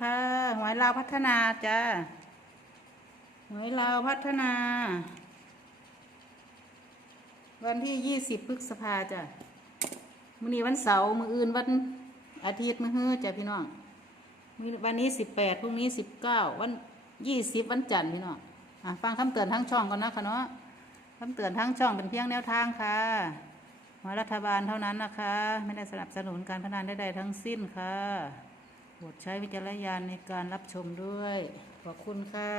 ค่ะ หวยลาวพัฒนาจ้าหวยลาวพัฒนา วันที่ยี่สิบพฤษภาจ้ะมื้อนี้วันเสาร์มื้ออื่นวันอาทิตย์มื้อฮื้อจ้ะพี่น้องมื้อวันนี้สิบแปดพรุ่งนี้สิบเก้าวันยี่สิบวันจันทร์พี่น้องอะฟังคำเตือนทั้งช่องก่อนนะคะเนาะคำเตือนทั้งช่องเป็นเพียงแนวทางค่ะหวยรัฐบาลเท่านั้นนะคะ ไม่ได้สนับสนุนการพนันใดๆทั้งสิ้นค่ะ รดใช้วิจารณญาณในการรับชมด้วย ขอบคุณค่ะ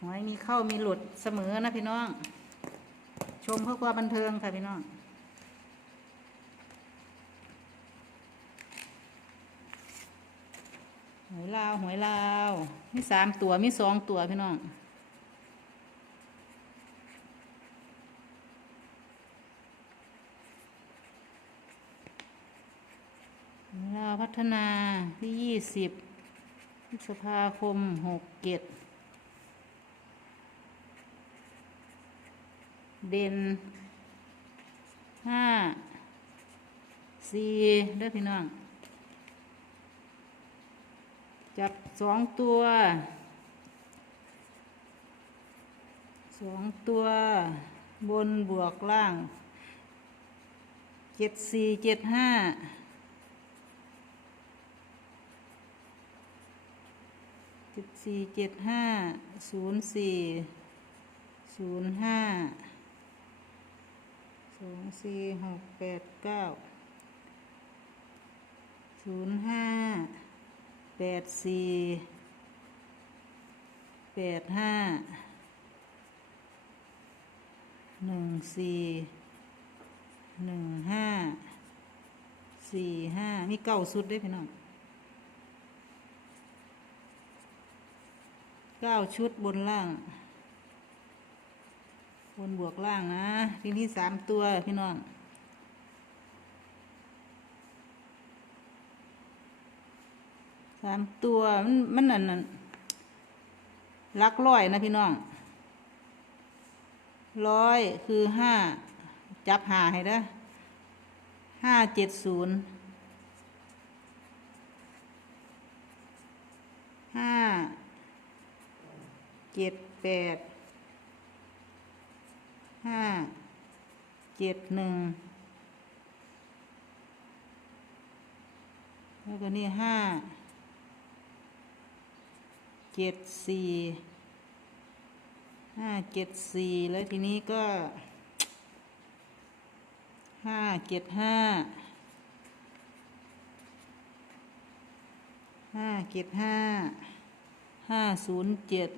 หวยมีเข้ามีหลุดเสมอนะพี่น้อง ชมเพื่อความบันเทิงค่ะพี่น้องหวยลาวหวยลาวมีสามตัวมีสองตัวพี่น้อง เราพัฒนาที่ยี่สิบพฤษภาคมหกเจ็ดเด่นห้าสี่เด้อพี่น้อง จับสองตัวสองตัวบนบวกล่างเจ็ดสี่เจ็ดห้า เจ็ด สี่เจ็ดห้าศูนย์สี่ศูนย์ห้าสองสี่หกแปดเก้าศูนย์ห้าแปดสี่แปดห้าหนึ่งสี่หนึ่งห้าสี่ห้ามีเก้าสุดได้พี่น้อง เก้าชุดบนล่าง บนบวกล่างนะทีนี้สามตัวพี่น้องสามตัวมันมันนั่นนั่นลักร้อยนะพี่น้องร้อยคือห้าจับหาให้เด้อห้าเจ็ดศูนย์ห้า เจ็ดแปดห้าเจ็ดหนึ่งแล้วก็นี่ห้าเจ็ดสี่ห้าเจ็ดสี่แล้วทีนี้ก็ห้าเจ็ดห้าห้าเจ็ดห้าห้าศูนย์เจ็ด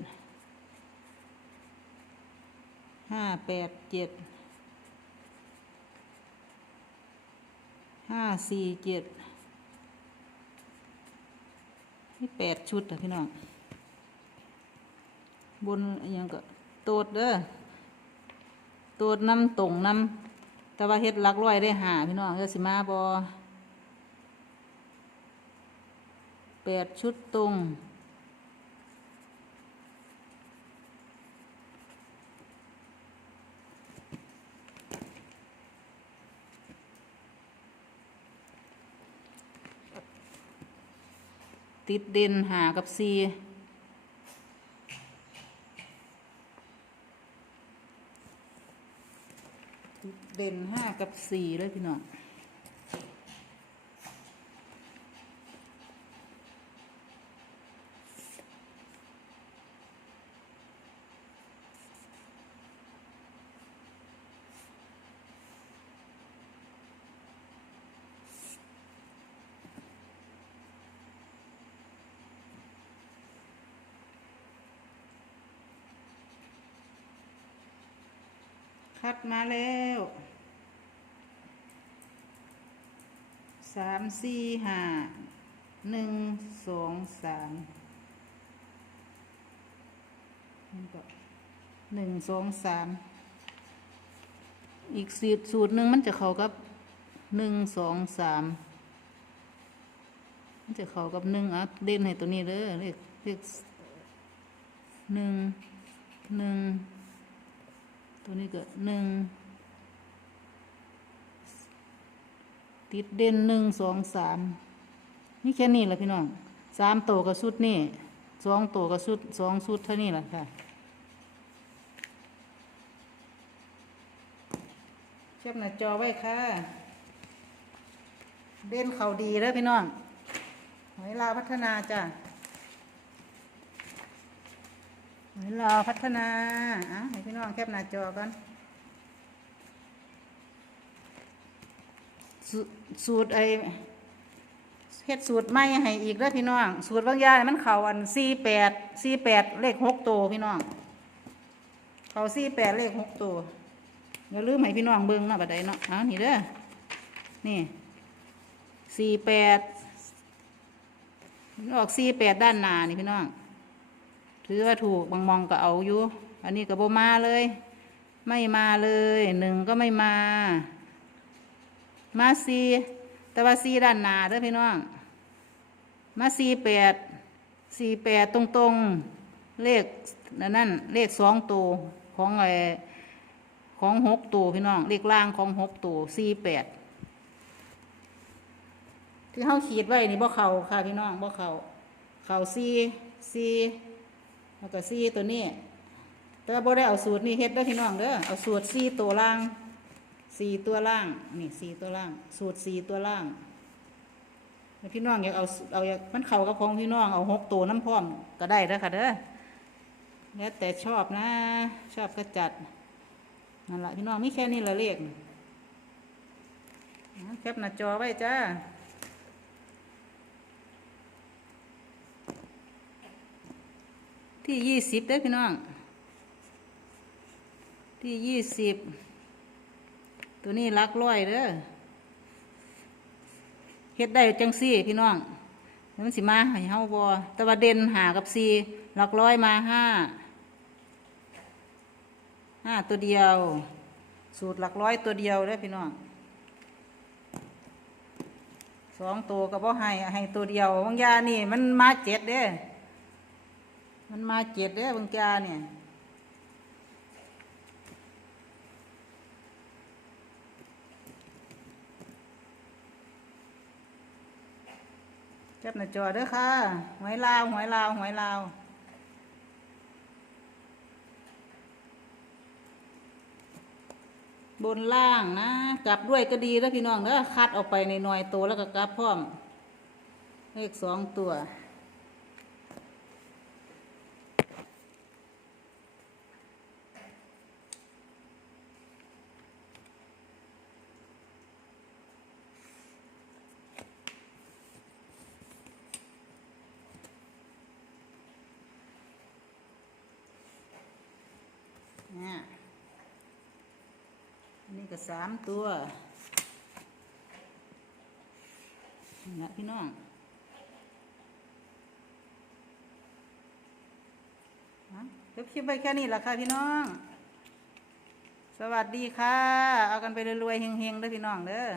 ห้าแปดเจ็ดห้าสี่เจ็ดนี่แปดชุดอะพี่น้อง บนอหยังก็ตดเด้อตดน้ำตรงน้ำแต่ว่าเฮ็ดลักร้อยได้หาพี่น้องเออสิมาบอแปดชุดตรง ติดเด่นหากับซีติดเด่นห้ากับสี่เลยพี่น้อง คัดมาแล้วสามสี่ห้าหนึ่งสองสามนี่ก็หนึ่งสองสามอีกสูตรสูตรหนึ่งมันจะเข้ากับหนึ่งสองสามมันจะเข้ากับหนึ่งอะเด่นให้ตัวนี้เด้อเลขเลขหนึ่งหนึ่ง ตัวนี้ก็หนึ่งติดเด่นหนึ่งสองสามนี่แค่นี้แหละพี่น้องสามโตกับชุดนี่สองโตกับชุดสองชุดเท่านี้แหละค่ะเช็บหน้าจอไว้ค่ะ เด่นเขาดีแล้วพี่น้องหอยลาพัฒนาจ้ะ หอพัฒนาอะให้พี่น้องแคบหน้าจอกันสูสูตรไอเฮ็ดสูตรใหม่ให้อีกแล้วพี่น้อง สูตรบางอย่างมันเข่าอันสี่แปดสี่แปดเลขหกตัวพี่น้อง เขาสี่แปดเลขหกตัวอย่าลืมให้พี่น้องเบิ่งเนาะบัดใดเนาะอ้านี่เด้อนี่สี่แปดออกสี่แปดด้านหน้านี่พี่น้อง ถือว่าถูกบางมองก็เอาอยู่ อันนี้ก็บ่มาเลย ไม่มาเลยหนึ่งก็ไม่มา มาสี่แต่ว่าสี่ด้านหนาเด้อพี่น้อง มาสี่แปดสี่แปดตรงๆ เลขนั่นนั่นเลขสองตัวของไอของหกตัวพี่น้อง เลขล่างของหกตัวสี่แปดที่เขาขีดไว้นี่บ่เขาค่ะพี่น้องบ่เขาเขาซีซี แล้วก็ซีตัวนี้ แต่บ่ได้เอาสูตรนี่เฮ็ดได้พี่น้องเด้อเอาสูตรซีตัวล่างสี่ตัวล่างนี่สี่ตัวล่าง สูตรสี่ตัวล่างพี่น้องอยากเอาเอาอยากมันเข้ากับของพี่น้องเอาหกตัวน้ำพร้อมก็ได้เด้อค่ะเด้อแล้วแต่ชอบนะ ชอบก็จัดนั่นแหละพี่น้องมีแค่นี้ละเลขแคปหน้าจอไว้จ้า ที่ยี่สิบเด้อพี่น้อง ที่ยี่สิบตัวนี้ลักร้อยเด้อเฮ็ดได้จังสี่พี่น้องมันสิมาให้เฮาบ่แต่ว่าเด่นหากับสี่หลักร้อยมาห้าห้าตัวเดียว สูตรหลักร้อยตัวเดียวเด้อพี่น้องสองตัวก็บ่ให้ให้ตัวเดียวบางยานี่มันมาเจ็ดเด้อ มันมาเจ็ดเด้อบางจาเนี่ยจับหน้าจอเด้อค่ะหวยลาวหวยลาวหวยลาวบนล่างนะ กลับด้วยก็ดีแล้วพี่น้องเด้อคัดออกไปในหน่วยตัวแล้วก็กลับพร้อม เลขสองตัว เนี่ยอันนี่ก็ สามตัวนะพี่น้องเก็บคลิปไปแค่นี้แหละค่ะพี่น้อง สวัสดีค่ะ เอากันไปรวยๆเฮงๆเด้อพี่น้องเด้อ